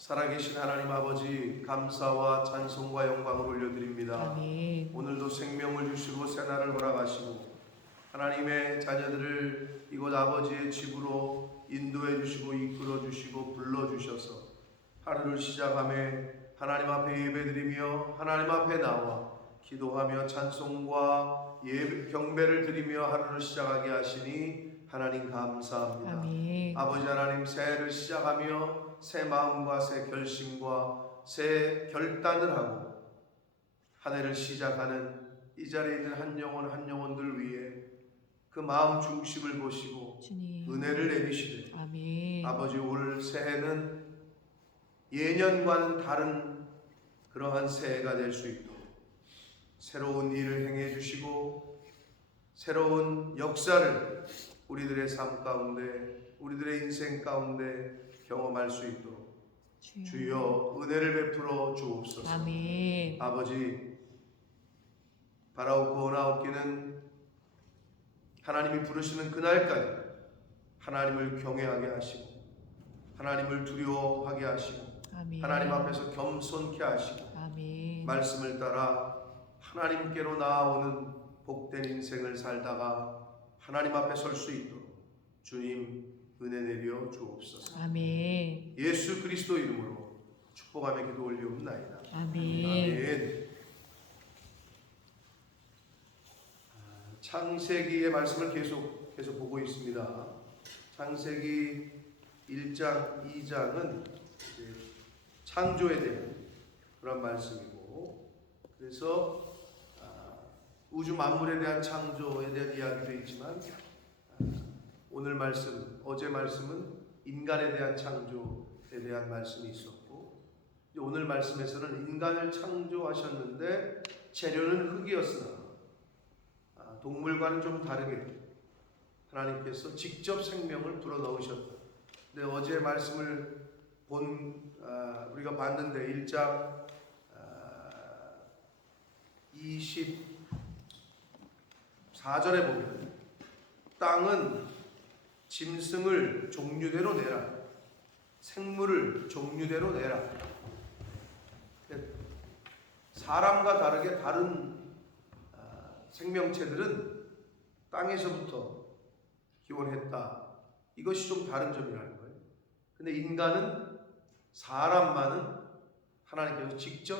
살아계신 하나님 아버지, 감사와 찬송과 영광을 올려드립니다. 아멘. 오늘도 생명을 주시고 새날을 허락하시고 하나님의 자녀들을 이곳 아버지의 집으로 인도해 주시고 이끌어 주시고 불러 주셔서 하루를 시작하며 하나님 앞에 예배드리며 하나님 앞에 나와 기도하며 찬송과 경배를 드리며 하루를 시작하게 하시니 하나님 감사합니다. 아멘. 아버지 하나님, 새해를 시작하며 새 마음과 새 결심과 새 결단을 하고 한 해를 시작하는 이 자리에 있는 한 영혼들 위해 그 마음 중심을 보시고 주님. 은혜를 내리시되 아멘. 아버지, 올 새해는 예년과는 다른 그러한 새해가 될 수 있도록 새로운 일을 행해 주시고 새로운 역사를 우리들의 삶 가운데 우리들의 인생 가운데 경험할 수 있도록 주여 은혜를 베풀어 주옵소서. 아멘. 아버지, 바라옵고 원하옵기는 하나님이 부르시는 그날까지 하나님을 경외하게 하시고 하나님을 두려워하게 하시고 아멘. 하나님 앞에서 겸손케 하시고 아멘. 말씀을 따라 하나님께로 나아오는 복된 인생을 살다가 하나님 앞에 설 수 있도록 주님 은혜 내려 주옵소서. 아멘. 예수 그리스도 이름으로 축복하며 기도 올리옵나이다. 아멘. 아멘. 창세기의 말씀을 계속 보고 있습니다. 창세기 1장, 2장은 창조에 대한 그런 말씀이고, 그래서 우주 만물에 대한 창조에 대한 이야기도 있지만 오늘 말씀, 어제 말씀은 인간에 대한 창조에 대한 말씀이 있었고, 오늘 말씀에서는 인간을 창조하셨는데 재료는 흙이었으나 동물과는 좀 다르게 하나님께서 직접 생명을 불어넣으셨다. 근데 어제 말씀을 우리가 봤는데 1장 24절에 보면 땅은 짐승을 종류대로 내라, 생물을 종류대로 내라. 사람과 다르게 다른 생명체들은 땅에서부터 기원했다. 이것이 좀 다른 점이라는 거예요. 근데 인간은, 사람만은 하나님께서 직접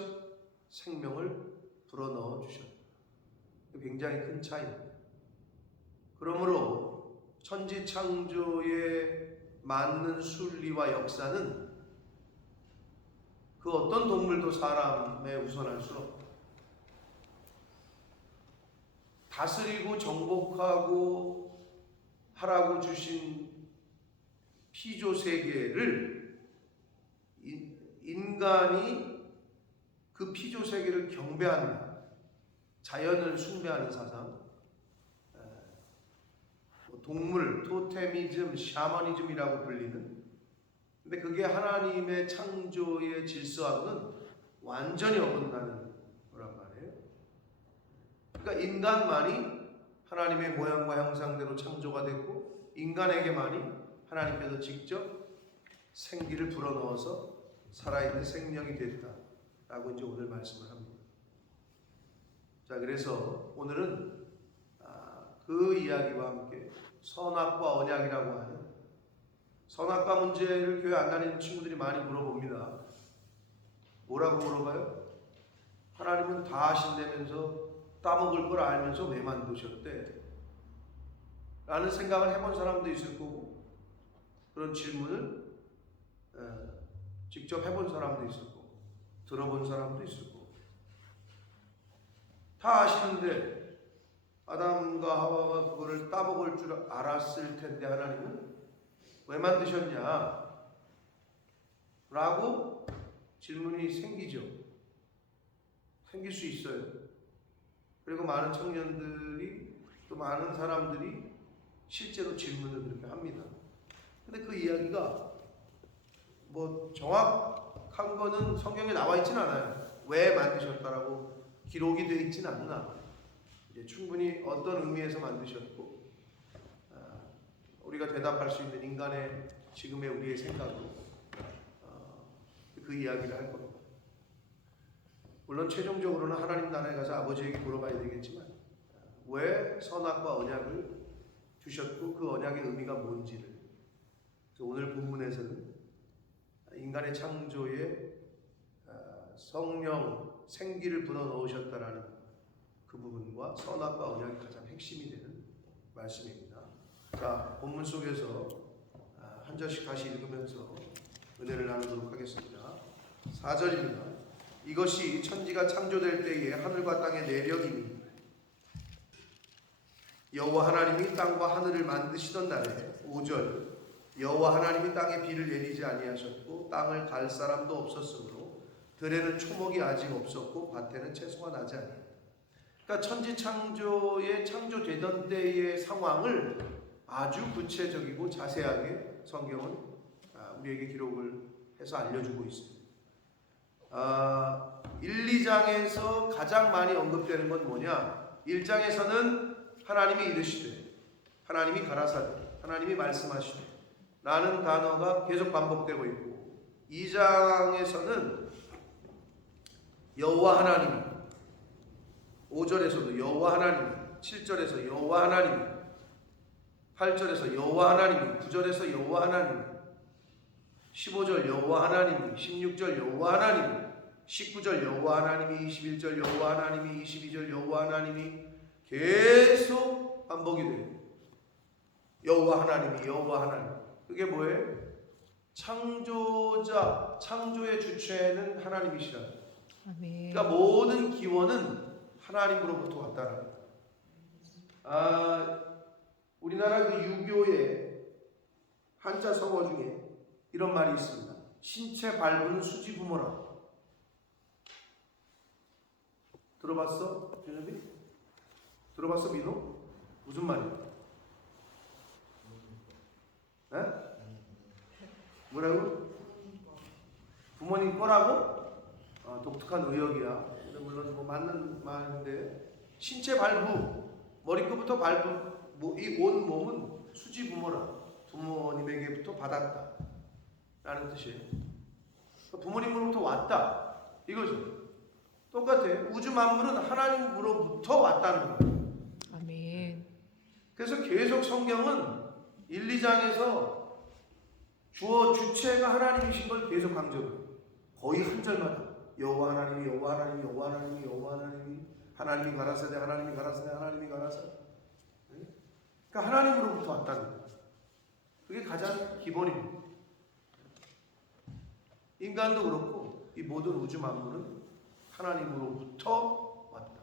생명을 불어넣어 주셨다. 굉장히 큰 차이입니다. 그러므로 천지 창조에 맞는 순리와 역사는 그 어떤 동물도 사람에 우선할 수는 없다. 다스리고 정복하고 하라고 주신 피조 세계를 인간이 그 피조 세계를 경배하는, 자연을 숭배하는 사상, 동물, 토테미즘, 샤머니즘이라고 불리는, 근데 그게 하나님의 창조의 질서하고는 완전히 어긋나는 거란 말이에요. 그러니까 인간만이 하나님의 모양과 형상대로 창조가 됐고, 인간에게만이 하나님께서 직접 생기를 불어넣어서 살아있는 생명이 됐다라고 이제 오늘 말씀을 합니다. 자, 그래서 오늘은 그 이야기와 함께 선악과 언약이라고 하는, 선악과 문제를 교회 안 다니는 친구들이 많이 물어봅니다. 뭐라고 물어봐요? 하나님은 다 하신다면서 따먹을 걸 알면서 왜 만드셨대? 라는 생각을 해본 사람도 있을 거고, 그런 질문을 직접 해본 사람도 있을 거고, 들어본 사람도 있을 거고. 다 아시는데 아담과 하와가 그거를 따먹을 줄 알았을 텐데 하나님은 왜 만드셨냐? 라고 질문이 생기죠. 생길 수 있어요. 그리고 많은 청년들이, 또 많은 사람들이 실제로 질문을 그렇게 합니다. 근데 그 이야기가 뭐 정확한 거는 성경에 나와 있진 않아요. 왜 만드셨다라고 기록이 되어 있진 않나. 이제 충분히 어떤 의미에서 만드셨고, 우리가 대답할 수 있는 인간의 지금의 우리의 생각으로 그 이야기를 할 겁니다. 물론 최종적으로는 하나님 나라에 가서 아버지에게 물어봐야 되겠지만 왜 선악과 언약을 주셨고 그 언약의 의미가 뭔지를, 그래서 오늘 본문에서는 인간의 창조에 성령 생기를 불어넣으셨다라는 그 부분과 선악과 언약이 가장 핵심이 되는 말씀입니다. 자, 본문 속에서 한 절씩 다시 읽으면서 은혜를 나누도록 하겠습니다. 4절입니다. 이것이 천지가 창조될 때에 하늘과 땅의 내력이니 여호와 하나님이 땅과 하늘을 만드시던 날에 5절 여호와 하나님이 땅에 비를 내리지 아니하셨고 땅을 갈 사람도 없었으므로 들에는 초목이 아직 없었고 밭에는 채소가 나지 아니하였다. 그러니까 천지 창조에 창조되던 때의 상황을 아주 구체적이고 자세하게 성경은 우리에게 기록을 해서 알려주고 있습니다. 1, 2장에서 가장 많이 언급되는 건 뭐냐? 1장에서는 하나님이 이르시되, 하나님이 가라사대, 하나님이 말씀하시되 라는 단어가 계속 반복되고 있고, 2장에서는 여호와 하나님이, 5절에서도 여호와 하나님이, 7절에서 여호와 하나님이, 8절에서 여호와 하나님이, 9절에서 여호와 하나님이, 15절 여호와 하나님이, 16절 여호와 하나님이, 19절 여호와 하나님이, 21절 여호와 하나님이, 22절 여호와 하나님이 계속 반복이 돼요. 여호와 하나님이, 여호와 하나님. 그게 뭐예요? 창조자, 창조의 주체는 하나님이시라. 그러니까 모든 기원은 하나님으로부터 왔다는 거예요. 우리나라 그 유교의 한자 성어 중에 이런 말이 있습니다. 신체 밟은 수지 부모라. 들어봤어? 준엽이? 들어봤어, 민호? 무슨 말이야? 에? 뭐라고? 부모님 거라고? 독특한 의역이야. 물론 뭐 맞는 말인데, 신체 발부, 머리끝부터 발부, 이 온 몸은 수지 부모라. 부모님에게부터 받았다 라는 뜻이에요. 부모님으로부터 왔다 이거죠. 똑같아. 우주 만물은 하나님으로부터 왔다는 거예요. 아멘. 그래서 계속 성경은 1, 2장에서 주어 주체가 하나님이신 걸 계속 강조해요. 거의 한 절마다 여호와 하나님이, 여호와 하나님이, 여호와 하나님이, 여호와 하나님이, 하나님이 가라사대, 하나님이 가라사대, 하나님이 가라사대. 그러니까 하나님으로부터 왔다는 거예요. 그게 가장 기본입니다. 인간도 그렇고 이 모든 우주 만물은 하나님으로부터 왔다.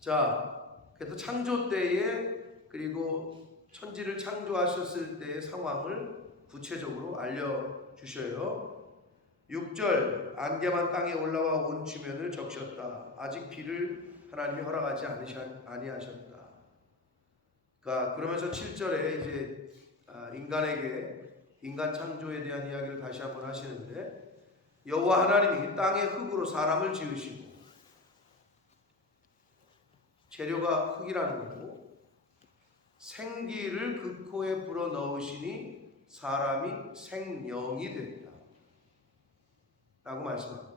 자, 그래서 창조 때에, 그리고 천지를 창조하셨을 때의 상황을 구체적으로 알려주셔요. 6절 안개만 땅에 올라와 온 지면을 적셨다. 아직 비를 하나님이 허락하지 아니하셨다. 그러니까 그러면서 7절에 이제 인간 창조에 대한 이야기를 다시 한번 하시는데, 여호와 하나님이 땅의 흙으로 사람을 지으시고, 재료가 흙이라는 거고, 생기를 그 코에 불어 넣으시니 사람이 생명이 됐다 라고 말씀합니다.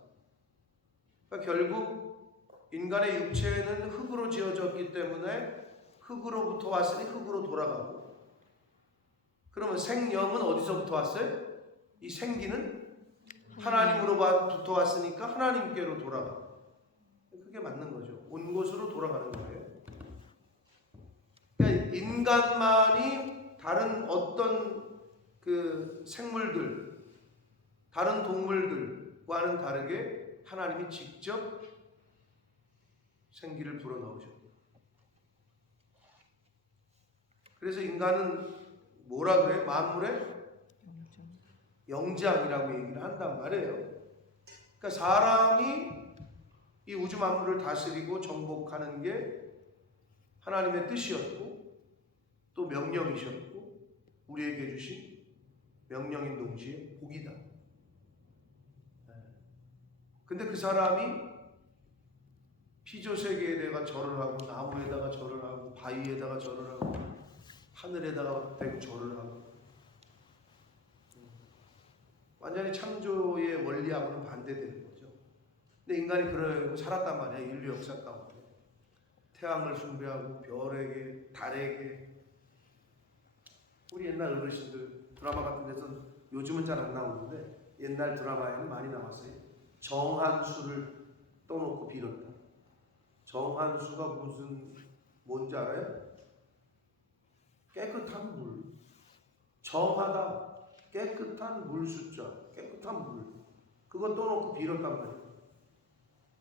그러니까 결국 인간의 육체는 흙으로 지어졌기 때문에 흙으로부터 왔으니 흙으로 돌아가고, 그러면 생명은 어디서부터 왔어요? 이 생기는 하나님으로부터 왔으니까 하나님께로 돌아가. 그게 맞는 거죠. 온 곳으로 돌아가는 거예요. 그러니까 인간만이 다른 어떤 그 생물들, 다른 동물들과는 다르게 하나님이 직접 생기를 불어넣으셨고, 그래서 인간은 뭐라 그래? 만물의 영장이라고 얘기를 한단 말이에요. 그러니까 사람이 이 우주 만물을 다스리고 정복하는 게 하나님의 뜻이었고, 또 명령이셨고, 우리에게 주신 명령인 동시에 복이다. 근데 그 사람이 피조세계에다가 절을 하고, 나무에다가 절을 하고, 바위에다가 절을 하고, 하늘에다가 대고 절을 하고, 완전히 창조의 원리하고는 반대되는 거죠. 근데 인간이 그러고 살았단 말이야. 인류 역사 가운데 태양을 숭배하고 별에게, 달에게. 우리 옛날 어르신들 드라마 같은 데서 요즘은 잘 안 나오는데 옛날 드라마에는 많이 나왔어요. 정한수를 떠놓고 빌었다. 정한수가 뭔지 알아요? 깨끗한 물. 정하다, 깨끗한 물 숫자, 깨끗한 물. 그거 떠놓고 빌었단 말이에요.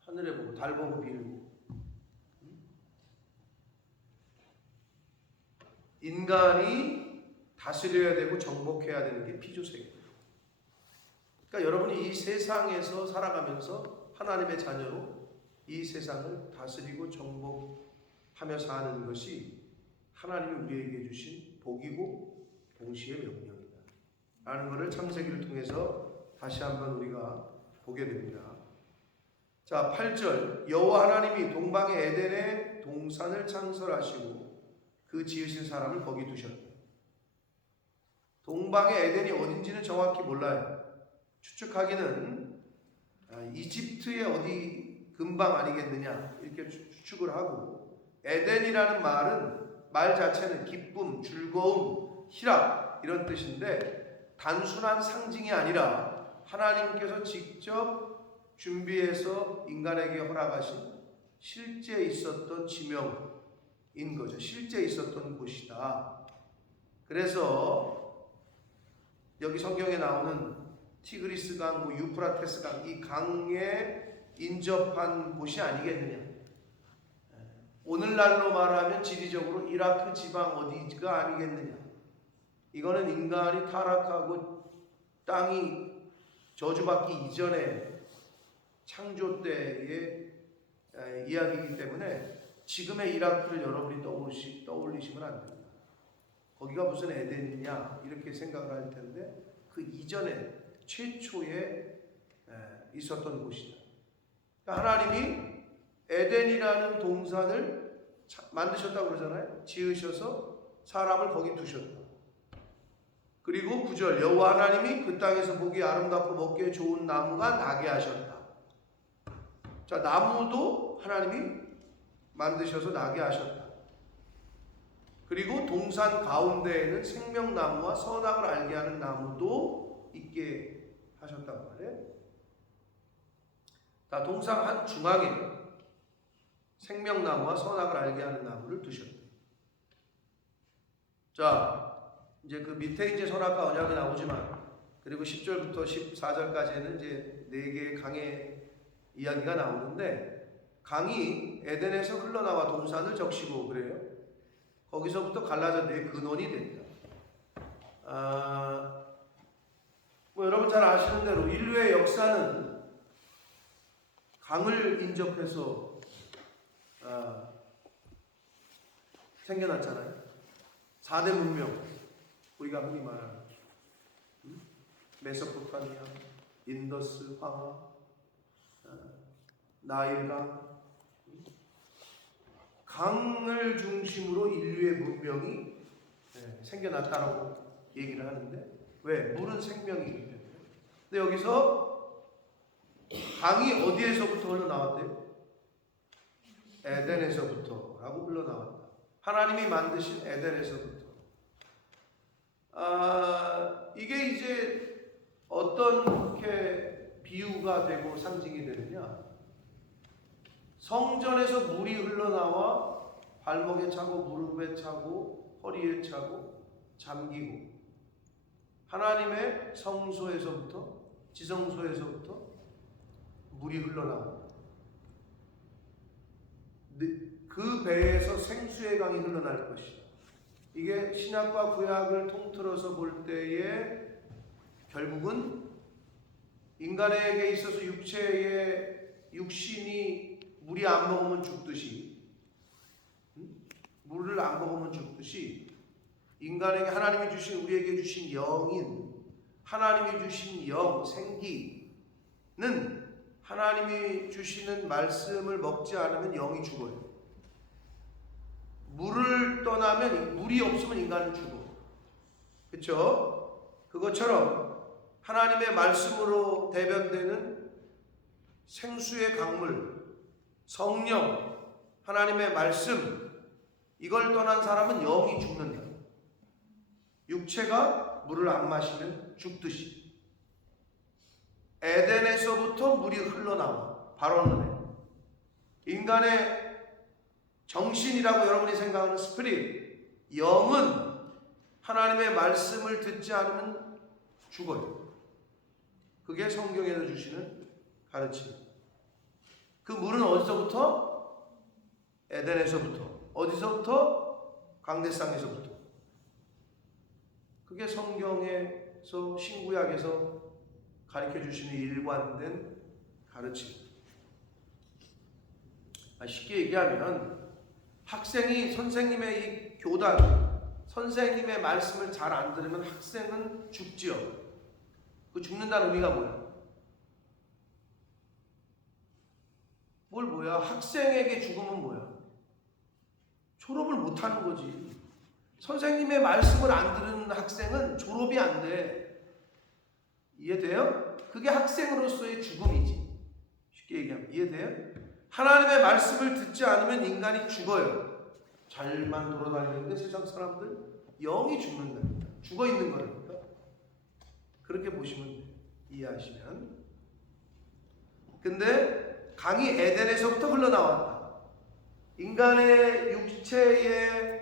하늘에 보고 달 보고 빌고. 인간이 다스려야 되고 정복해야 되는 게 피조세계예요. 그러니까 여러분이 이 세상에서 살아가면서 하나님의 자녀로 이 세상을 다스리고 정복하며 사는 것이 하나님이 우리에게 주신 복이고 동시에 명령이다 라는 것을 창세기를 통해서 다시 한번 우리가 보게 됩니다. 자, 8절 여호와 하나님이 동방의 에덴에 동산을 창설하시고 그 지으신 사람을 거기 두셨다. 동방의 에덴이 어딘지는 정확히 몰라요. 추측하기는 이집트의 어디 근방 아니겠느냐 이렇게 추측을 하고, 에덴이라는 말 자체는 기쁨, 즐거움, 희락 이런 뜻인데 단순한 상징이 아니라 하나님께서 직접 준비해서 인간에게 허락하신 실제 있었던 지명인 거죠. 실제 있었던 곳이다. 그래서 여기 성경에 나오는 티그리스 강, 유프라테스 강, 이 강에 인접한 곳이 아니겠느냐. 오늘날로 말하면 지리적으로 이라크 지방 어디가 아니겠느냐. 이거는 인간이 타락하고 땅이 저주받기 이전에 창조 때의 이야기이기 때문에 지금의 이라크를 여러분이 떠올리시면 안 됩니다. 거기가 무슨 에덴이냐 이렇게 생각을 할 텐데 그 이전에 최초에 있었던 곳이다. 그러니까 하나님이 에덴이라는 동산을 만드셨다고 그러잖아요. 지으셔서 사람을 거기 두셨다. 그리고 9절 여호와 하나님이 그 땅에서 보기 아름답고 먹기에 좋은 나무가 나게 하셨다. 자, 나무도 하나님이 만드셔서 나게 하셨다. 그리고 동산 가운데에는 생명나무와 선악을 알게 하는 나무도 있게 하셨단 말이에요. 자, 동산 한 중앙에 생명나무와 선악을 알게 하는 나무를 두셨다. 자, 이제 그 밑에 이제 선악과 언약이 나오지만, 그리고 10절부터 14절까지는 이제 4개의 강의 이야기가 나오는데, 강이 에덴에서 흘러나와 동산을 적시고 그래요. 거기서부터 갈라져 4근원이 된다. 뭐 여러분 잘 아시는 대로 인류의 역사는 강을 인접해서 생겨났잖아요. 4대 문명, 우리가 흔히 말하는 메소포타미아, 인더스 황하, 나일강, 강을 중심으로 인류의 문명이 생겨났다라고 얘기를 하는데, 왜? 물은 생명이기 때문에. 근데 여기서 강이 어디에서부터 흘러나왔대요? 에덴에서부터라고 흘러나왔다. 하나님이 만드신 에덴에서부터. 이게 이제 어떻게 비유가 되고 상징이 되느냐? 성전에서 물이 흘러나와 발목에 차고 무릎에 차고 허리에 차고 잠기고, 하나님의 성소에서부터, 지성소에서부터 물이 흘러나와 그 배에서 생수의 강이 흘러날 것이다. 이게 신약과 구약을 통틀어서 볼 때에 결국은 인간에게 있어서 육신이 물이 안 먹으면 죽듯이, 물을 안 먹으면 죽듯이, 인간에게 하나님이 주신, 우리에게 주신 영인, 하나님이 주신 영, 생기는 하나님이 주시는 말씀을 먹지 않으면 영이 죽어요. 물을 떠나면, 물이 없으면 인간은 죽어. 그렇죠? 그것처럼 하나님의 말씀으로 대변되는 생수의 강물, 성령, 하나님의 말씀, 이걸 떠난 사람은 영이 죽는다. 육체가 물을 안 마시면 죽듯이. 에덴에서부터 물이 흘러나와. 발원을 해. 인간의 정신이라고 여러분이 생각하는 스피릿, 영은 하나님의 말씀을 듣지 않으면 죽어요. 그게 성경에서 주시는 가르침. 그 물은 어디서부터? 에덴에서부터. 어디서부터? 강대상에서부터. 그게 성경에서, 신구약에서 가르쳐 주시는 일관된 가르침. 쉽게 얘기하면 학생이 선생님의 이 교단, 선생님의 말씀을 잘 안 들으면 학생은 죽지요. 그 죽는다는 의미가 뭐야? 뭐야? 학생에게 죽음은 뭐야? 졸업을 못하는 거지. 선생님의 말씀을 안 들은 학생은 졸업이 안 돼. 이해돼요? 그게 학생으로서의 죽음이지. 쉽게 얘기하면. 이해돼요? 하나님의 말씀을 듣지 않으면 인간이 죽어요. 잘만 돌아다니는데 세상 사람들 영이 죽는답니다. 죽어 있는 거니까. 그렇게 보시면 돼요. 이해하시면. 근데 강이 에덴에서부터 흘러나왔다. 인간의 육체에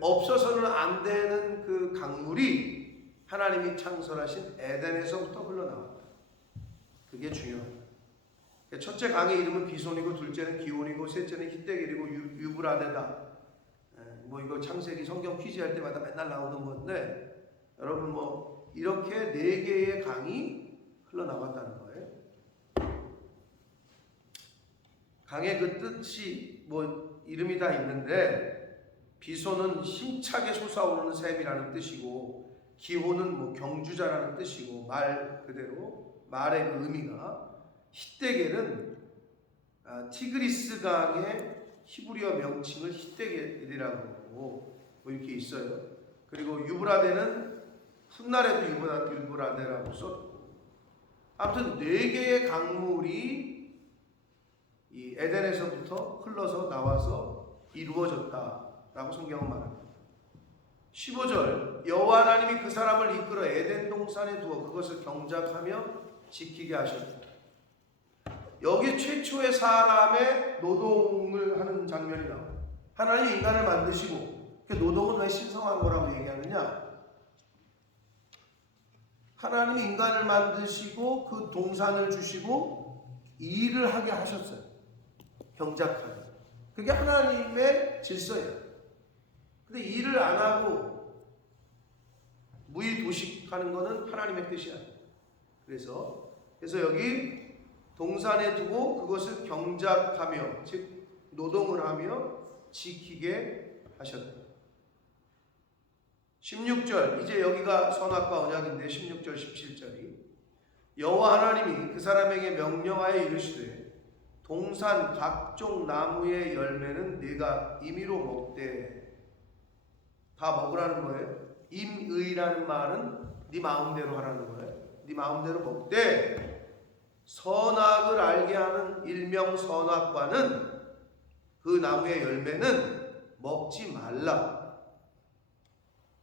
없어서는 안 되는 그 강물이 하나님이 창설하신 에덴에서부터 흘러나왔다. 그게 중요하다. 첫째 강의 이름은 비손이고, 둘째는 기온이고, 셋째는 히데겔이고, 유브라데다. 이거 창세기 성경 퀴즈 할 때마다 맨날 나오는 건데, 여러분 이렇게 4개의 강이 흘러나왔다는 거예요. 강의 그 뜻이 이름이 다 있는데, 비손은 힘차게 솟아오르는 샘이라는 뜻이고, 기호는 경주자라는 뜻이고, 말 그대로 말의 그 의미가, 히데겔은 티그리스 강의 히브리어 명칭을 히데겔이라고 하고 이렇게 있어요. 그리고 유브라데는 훗날에도 유브라데라고 썼고, 아무튼 4개의 강물이 이 에덴에서부터 흘러서 나와서 이루어졌다라고 성경은 말합니다. 15절, 여호와 하나님이 그 사람을 이끌어 에덴 동산에 두어 그것을 경작하며 지키게 하셨다. 여기 최초의 사람의 노동을 하는 장면이 나와요. 하나님이 인간을 만드시고, 그 노동은 왜 신성한 거라고 얘기하느냐? 하나님이 인간을 만드시고 그 동산을 주시고 일을 하게 하셨어요. 경작하게. 그게 하나님의 질서예요. 근데 일을 안 하고 무의도식하는 것은 하나님의 뜻이 아니에요. 그래서 여기 동산에 두고 그것을 경작하며, 즉 노동을 하며 지키게 하셨다. 16절, 이제 여기가 선악과 언약인데 16절 17절이 여호와 하나님이 그 사람에게 명령하여 이르시되 동산 각종 나무의 열매는 네가 임의로 먹되. 다 먹으라는 거예요. 임의라는 말은 네 마음대로 하라는 거예요. 네 마음대로 먹되, 선악을 알게 하는 일명 선악과는, 그 나무의 열매는 먹지 말라.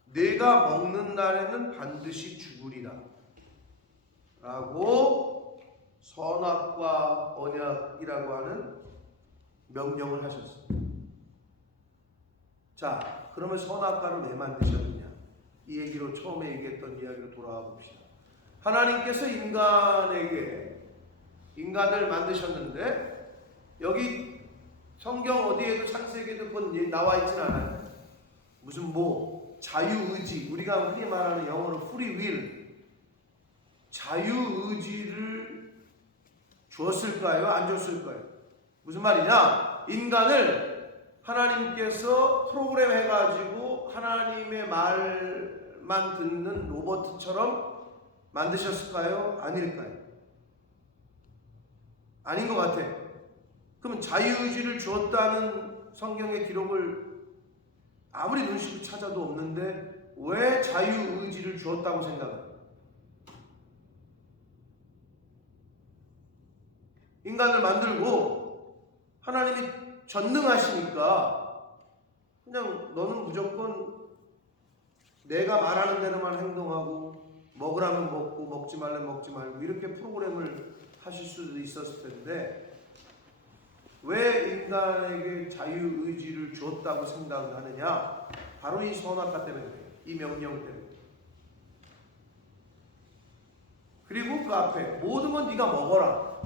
내가 먹는 날에는 반드시 죽으리라. 라고 선악과 언약이라고 하는 명령을 하셨어요. 자, 그러면 선악과를 왜 만드셨느냐? 이 얘기로 처음에 얘기했던 이야기로 돌아와 봅시다. 하나님께서 인간을 만드셨는데, 여기 성경 어디에도 창세기에도 그건 나와 있진 않아요. 무슨 자유의지, 우리가 흔히 말하는 영어로 free will, 자유의지를 주었을까요? 안 줬을까요? 무슨 말이냐? 인간을 하나님께서 프로그램 해가지고 하나님의 말만 듣는 로봇처럼 만드셨을까요? 아닐까요? 아닌 것 같아. 그럼 자유의지를 주었다는 성경의 기록을 아무리 눈시고 찾아도 없는데 왜 자유의지를 주었다고 생각해요? 인간을 만들고 하나님이 전능하시니까 그냥 너는 무조건 내가 말하는 대로만 행동하고 먹으라면 먹고 먹지 말라면 먹지 말고 이렇게 프로그램을 하실 수도 있었을 텐데 왜 인간에게 자유의지를 줬다고 생각을 하느냐? 바로 이 선악과 때문에 그래요. 이 명령 때문에. 그리고 그 앞에 모든 건 네가 먹어라.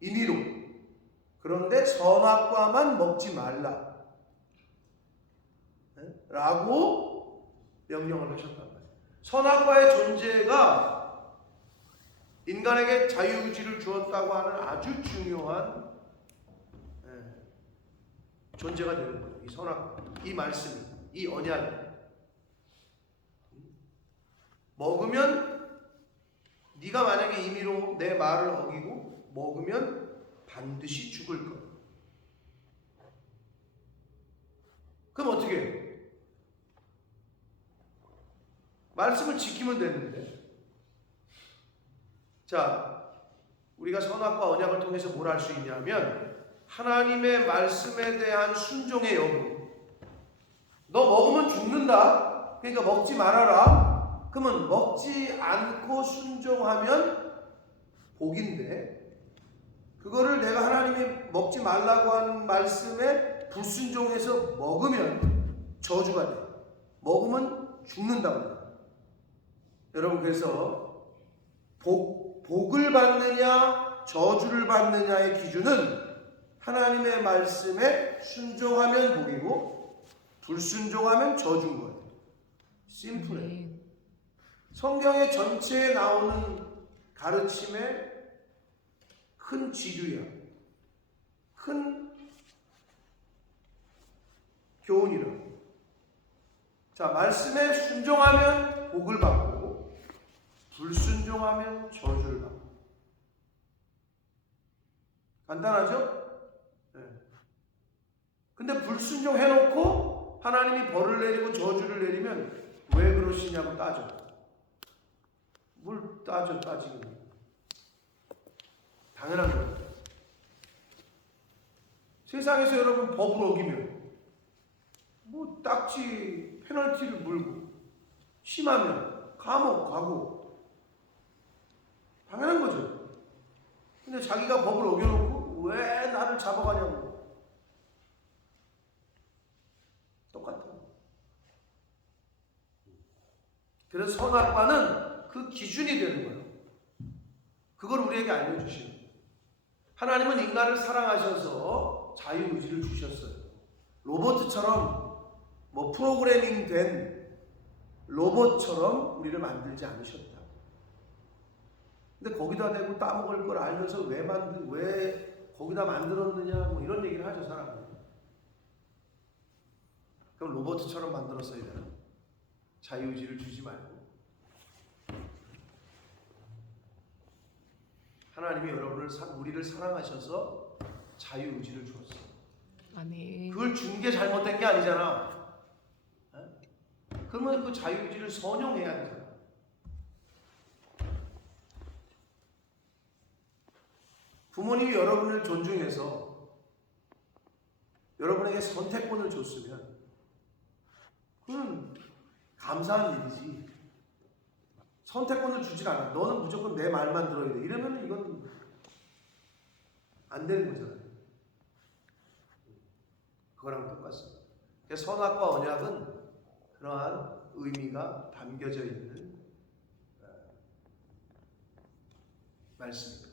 임의로. 그런데 선악과만 먹지 말라. 라고 명령을 하셨단 말이에요. 선악과의 존재가 인간에게 자유의지를 주었다고 하는 아주 중요한 존재가 되는 거예요. 이 선악과, 이 말씀이, 이 언약이. 먹으면 네가 만약에 임의로 내 말을 어기고 먹으면 반드시 죽을 거야. 그럼 어떻게 해요? 말씀을 지키면 되는데. 자, 우리가 선악과 언약을 통해서 뭘 할 수 있냐면 하나님의 말씀에 대한 순종의 여부. 너 먹으면 죽는다. 그러니까 먹지 말아라. 그러면 먹지 않고 순종하면 복인데 그거를 내가 하나님이 먹지 말라고 하는 말씀에 불순종해서 먹으면 저주가 돼. 먹으면 죽는다고. 여러분 그래서 복을 받느냐 저주를 받느냐의 기준은 하나님의 말씀에 순종하면 복이고 불순종하면 저주인 거예요. 심플해. 성경의 전체에 나오는 가르침의 큰 지류야. 큰 교훈이라. 자, 말씀에 순종하면 복을 받고 불순종하면 저주를 받고. 간단하죠? 네. 근데 불순종해놓고 하나님이 벌을 내리고 저주를 내리면 왜 그러시냐고 따져. 뭘 따지는 거예요. 당연한 겁니다. 세상에서 여러분 법을 어기면 뭐 딱지 페널티를 물고 심하면 감옥 가고 당연한 거죠. 근데 자기가 법을 어겨놓고 왜 나를 잡아가냐고. 똑같아요. 그래서 선악과는 그 기준이 되는 거예요. 그걸 우리에게 알려주시는 거예요. 하나님은 인간을 사랑하셔서 자유의지를 주셨어요. 로봇처럼 뭐 프로그래밍 된 로봇처럼 우리를 만들지 않으셨다. 근데 거기다 대고 따먹을 걸 알면서 왜 거기다 만들었느냐 뭐 이런 얘기를 하죠 사람들이. 그럼 로봇처럼 만들었어야 되나? 자유의지를 주지 말고. 하나님이 우리를 사랑하셔서 자유의지를 주었어요. 아멘. 그걸 준 게 잘못된 게 아니잖아. 그러면 그 자유의지를 선용해야 되잖아. 부모님이 여러분을 존중해서 여러분에게 선택권을 줬으면 그건 감사한 일이지. 선택권을 주질 않아. 너는 무조건 내 말만 들어야 돼. 이러면 이건 안 되는 거잖아요. 그거랑 똑같습니다. 선악과 언약은 그러한 의미가 담겨져 있는 말씀입니다.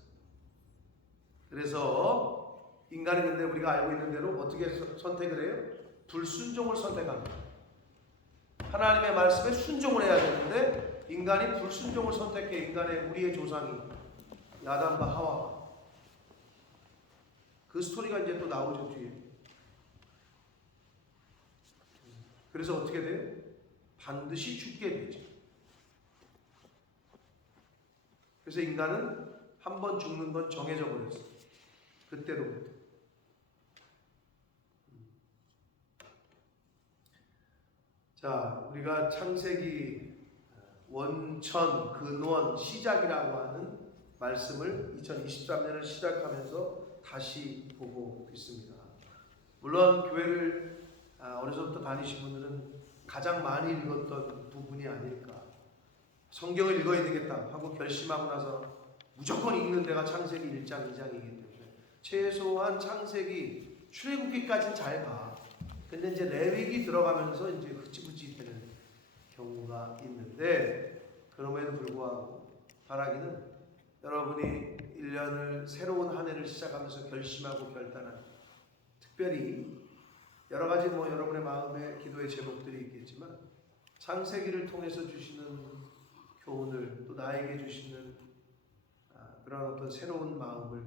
그래서 인간이 근데 우리가 알고 있는 대로 어떻게 선택을 해요? 불순종을 선택합니다. 하나님의 말씀에 순종을 해야 되는데 인간이 불순종을 선택해. 우리의 조상이 야단과 하와가. 그 스토리가 이제 또 나오죠 뒤에. 그래서 어떻게 돼요? 반드시 죽게 되죠. 그래서 인간은 한 번 죽는 건 정해져 버렸어요. 그때로부터. 자, 우리가 창세기 원천, 근원, 시작이라고 하는 말씀을 2023년을 시작하면서 다시 보고 있습니다. 물론 교회를 어려서부터 다니신 분들은 가장 많이 읽었던 부분이 아닐까. 성경을 읽어야 되겠다 하고 결심하고 나서 무조건 읽는 데가 창세기 1장, 2장이기 때문에 최소한 창세기 출애굽기까지는 잘 봐. 근데 이제 레위기 들어가면서 이제 흐지부지 되는 경우가 있는데, 그럼에도 불구하고 바라기는 여러분이 1년을 새로운 한 해를 시작하면서 결심하고 결단한, 특별히 여러 가지 여러분의 마음에 기도의 제목들이 있겠지만 창세기를 통해서 주시는 교훈을, 또 나에게 주시는 그런 어떤 새로운 마음을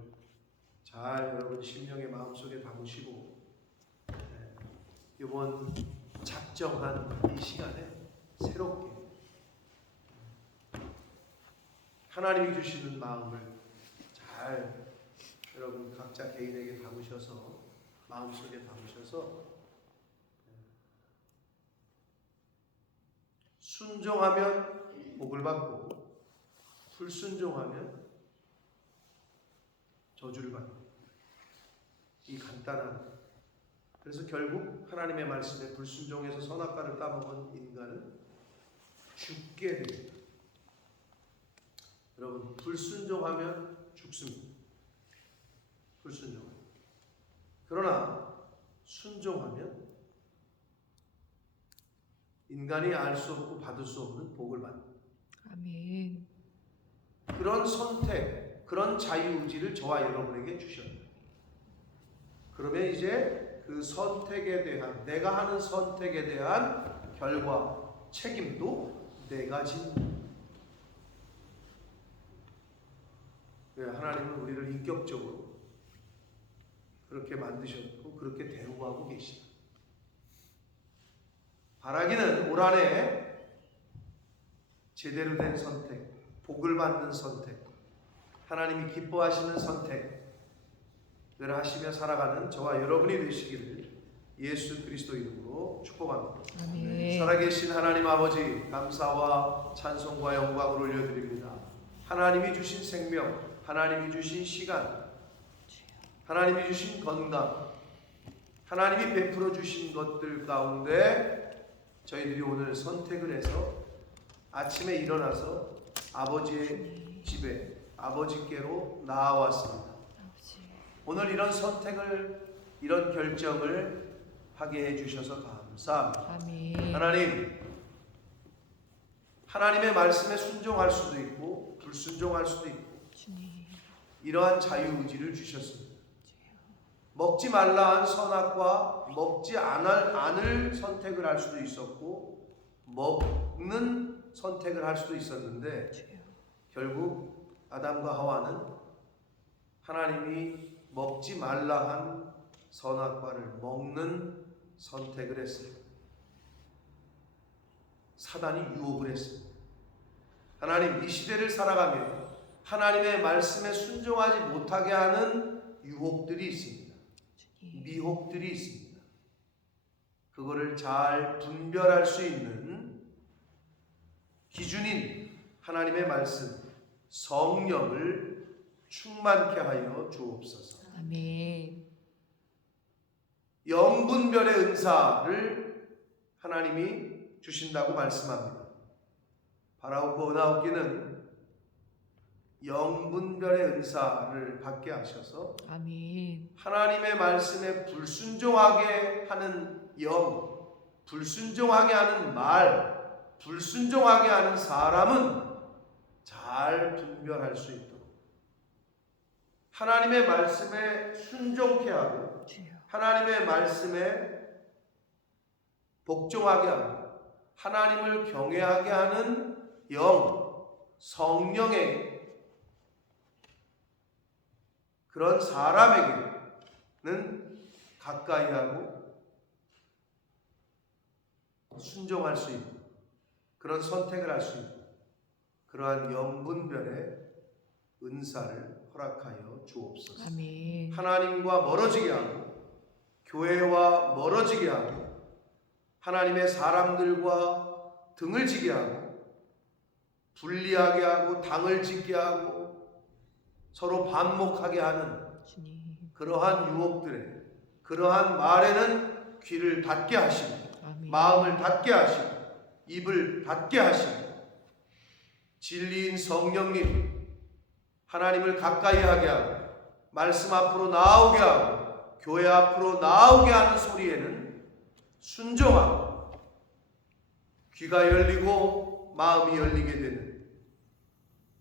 잘 여러분 심령의 마음속에 담으시고, 이번 작정한 이 시간에 새롭게 하나님이 주시는 마음을 잘 여러분 각자 개인에게 담으셔서, 마음속에 담으셔서 순종하면 복을 받고 불순종하면 저주를 받는, 이 간단한, 그래서 결국 하나님의 말씀에 불순종해서 선악과를 따먹은 인간은 죽게 됩니다. 여러분, 불순종하면 죽습니다. 불순종하면. 그러나 순종하면 인간이 알 수 없고 받을 수 없는 복을 받는, 아멘. 그런 선택, 그런 자유의지를 저와 여러분에게 주셨다. 그러면 이제 그 선택에 대한, 내가 하는 선택에 대한 결과, 책임도 내가 진다. 하나님은 우리를 인격적으로 그렇게 만드셨고 그렇게 대우하고 계시다. 바라기는 올 한해 제대로 된 선택, 복을 받는 선택, 하나님이 기뻐하시는 선택을 하시며 살아가는 저와 여러분이 되시기를 예수 그리스도 이름으로 축복합니다. 아멘. 살아계신 하나님 아버지, 감사와 찬송과 영광을 올려드립니다. 하나님이 주신 생명, 하나님이 주신 시간, 하나님이 주신 건강, 하나님이 베풀어 주신 것들 가운데 저희들이 오늘 선택을 해서 아침에 일어나서 아버지의 집에, 아버지께로 나아왔습니다. 오늘 이런 선택을, 이런 결정을 하게 해주셔서 감사합니다. 아멘. 하나님, 하나님의 말씀에 순종할 수도 있고 불순종할 수도 있고 주님. 이러한 자유의지를 주셨습니다. 먹지 말라 한 선악과 먹지 않을 선택을 할 수도 있었고 먹는 선택을 할 수도 있었는데, 결국 아담과 하와는 하나님이 먹지 말라 한 선악과를 먹는 선택을 했어요. 사단이 유혹을 했습니다. 하나님, 이 시대를 살아가며 하나님의 말씀에 순종하지 못하게 하는 유혹들이 있습니다. 미혹들이 있습니다. 그거를 잘 분별할 수 있는 기준인 하나님의 말씀, 성령을 충만케 하여 주옵소서. 아멘. 영분별의 은사를 하나님이 주신다고 말씀합니다. 바라옵고 은하옵기는 영분별의 은사를 받게 하셔서 아멘. 하나님의 말씀에 불순종하게 하는 영, 불순종하게 하는 말, 불순종하게 하는 사람은 잘 분별할 수 있도록 하나님의 말씀에 순종케 하고 하나님의 말씀에 복종하게 하고 하나님을 경외하게 하는 영, 성령의 그런 사람에게는 가까이 하고 순종할 수 있는 그런 선택을 할 수 있는 그러한 영분별의 은사를 허락하여 주옵소서. 아멘. 하나님과 멀어지게 하고 교회와 멀어지게 하고 하나님의 사람들과 등을 지게 하고 분리하게 하고 당을 짓게 하고 서로 반목하게 하는 주님. 그러한 유혹들에, 그러한 말에는 귀를 닫게 하시고, 아멘. 마음을 닫게 하시고, 입을 닫게 하시고, 진리인 성령님, 하나님을 가까이 하게 하고, 말씀 앞으로 나오게 하고, 교회 앞으로 나오게 하는 소리에는 순종하고, 귀가 열리고 마음이 열리게 되는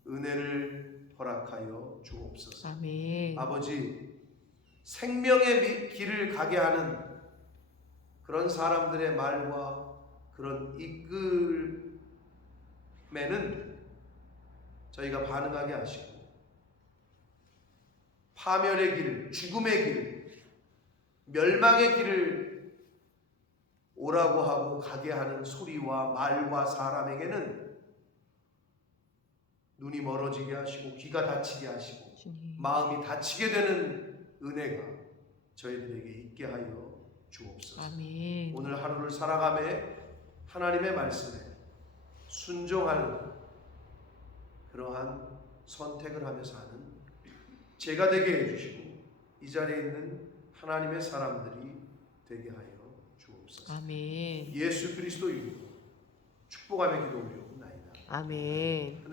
은혜를 허락하여 주옵소서. 아멘. 아버지, 생명의 길을 가게 하는 그런 사람들의 말과 그런 이끌매는 저희가 반응하게 하시고, 파멸의 길, 죽음의 길, 멸망의 길을 오라고 하고 가게 하는 소리와 말과 사람에게는 눈이 멀어지게 하시고, 귀가 닫히게 하시고, 주님. 마음이 닫히게 되는 은혜가 저희들에게 있게 하여 주옵소서. 아멘. 오늘 하루를 살아가며 하나님의 말씀에 순종하는 그러한 선택을 하며 사는 제가 되게 해주시고, 이 자리에 있는 하나님의 사람들이 되게 하여 주옵소서. 아멘. 예수 그리스도 이름으로 축복하며 기도 올리옵나이다. 아멘.